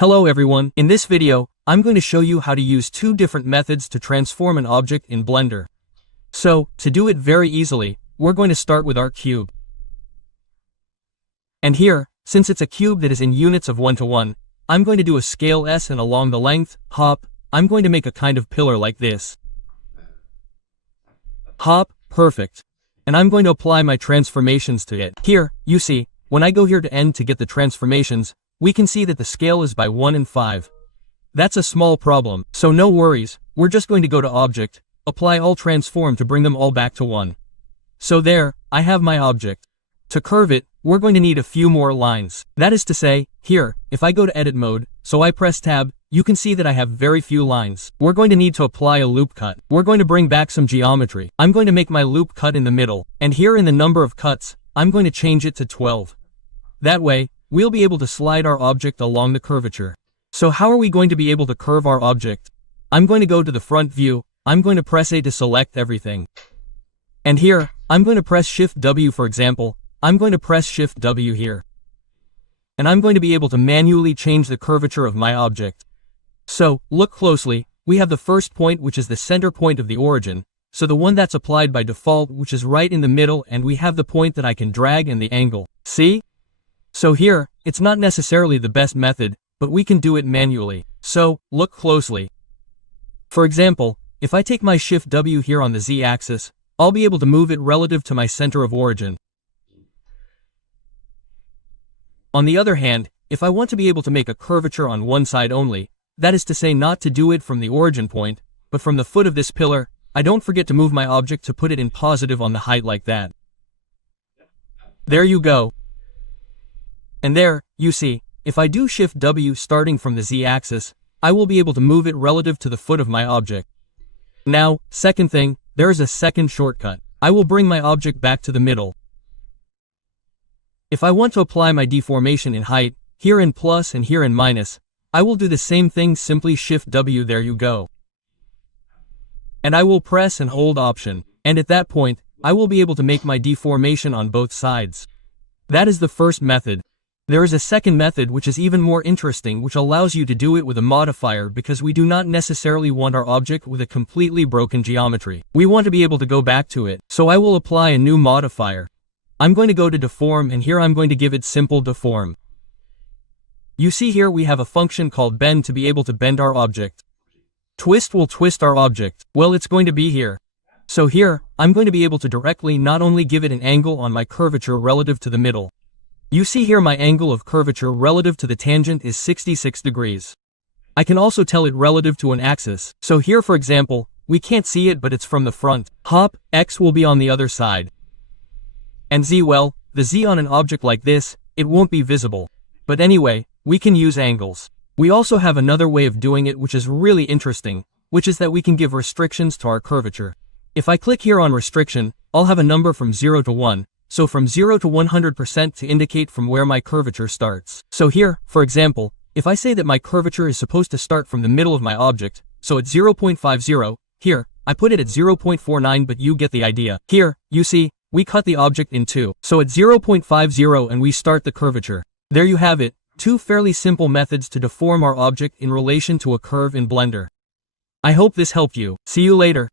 Hello everyone, in this video, I'm going to show you how to use two different methods to transform an object in Blender. So, to do it very easily, we're going to start with our cube. And here, since it's a cube that is in units of 1 to 1, I'm going to do a scale S, and along the length, hop, I'm going to make a kind of pillar like this. Hop, perfect. And I'm going to apply my transformations to it. Here, you see, when I go here to end to get the transformations, we can see that the scale is by 1 and 5. That's a small problem, so no worries, we're just going to go to Object, apply all transform to bring them all back to 1. So there, I have my object. To curve it, we're going to need a few more lines. That is to say, here, if I go to Edit mode, so I press Tab, you can see that I have very few lines. We're going to need to apply a loop cut. We're going to bring back some geometry. I'm going to make my loop cut in the middle, and here in the number of cuts, I'm going to change it to 12. That way, we'll be able to slide our object along the curvature. So how are we going to be able to curve our object? I'm going to go to the front view, I'm going to press A to select everything. And here, I'm going to press Shift W for example, I'm going to press Shift W here. And I'm going to be able to manually change the curvature of my object. So, look closely, we have the first point which is the center point of the origin, so the one that's applied by default which is right in the middle, and we have the point that I can drag and the angle. See? So here, it's not necessarily the best method, but we can do it manually. So, look closely. For example, if I take my Shift W here on the Z-axis, I'll be able to move it relative to my center of origin. On the other hand, if I want to be able to make a curvature on one side only, that is to say not to do it from the origin point, but from the foot of this pillar, I don't forget to move my object to put it in positive on the height like that. There you go. And there, you see, if I do Shift W starting from the Z-axis, I will be able to move it relative to the foot of my object. Now, second thing, there is a second shortcut. I will bring my object back to the middle. If I want to apply my deformation in height, here in plus and here in minus, I will do the same thing, simply Shift W, there you go. And I will press and hold Option, and at that point, I will be able to make my deformation on both sides. That is the first method. There is a second method which is even more interesting, which allows you to do it with a modifier, because we do not necessarily want our object with a completely broken geometry. We want to be able to go back to it, so I will apply a new modifier. I'm going to go to Deform, and here I'm going to give it Simple Deform. You see here we have a function called Bend to be able to bend our object. Twist will twist our object. Well, it's going to be here. So here, I'm going to be able to directly not only give it an angle on my curvature relative to the middle. You see here my angle of curvature relative to the tangent is 66 degrees. I can also tell it relative to an axis. So here for example, we can't see it but it's from the front. Hop, X will be on the other side. And Z, well, the Z on an object like this, it won't be visible. But anyway, we can use angles. We also have another way of doing it which is really interesting, which is that we can give restrictions to our curvature. If I click here on restriction, I'll have a number from 0 to 1. So from 0 to 100% to indicate from where my curvature starts. So here, for example, if I say that my curvature is supposed to start from the middle of my object, so at 0.50, here, I put it at 0.49, but you get the idea. Here, you see, we cut the object in two. So at 0.50 and we start the curvature. There you have it, two fairly simple methods to deform our object in relation to a curve in Blender. I hope this helped you. See you later.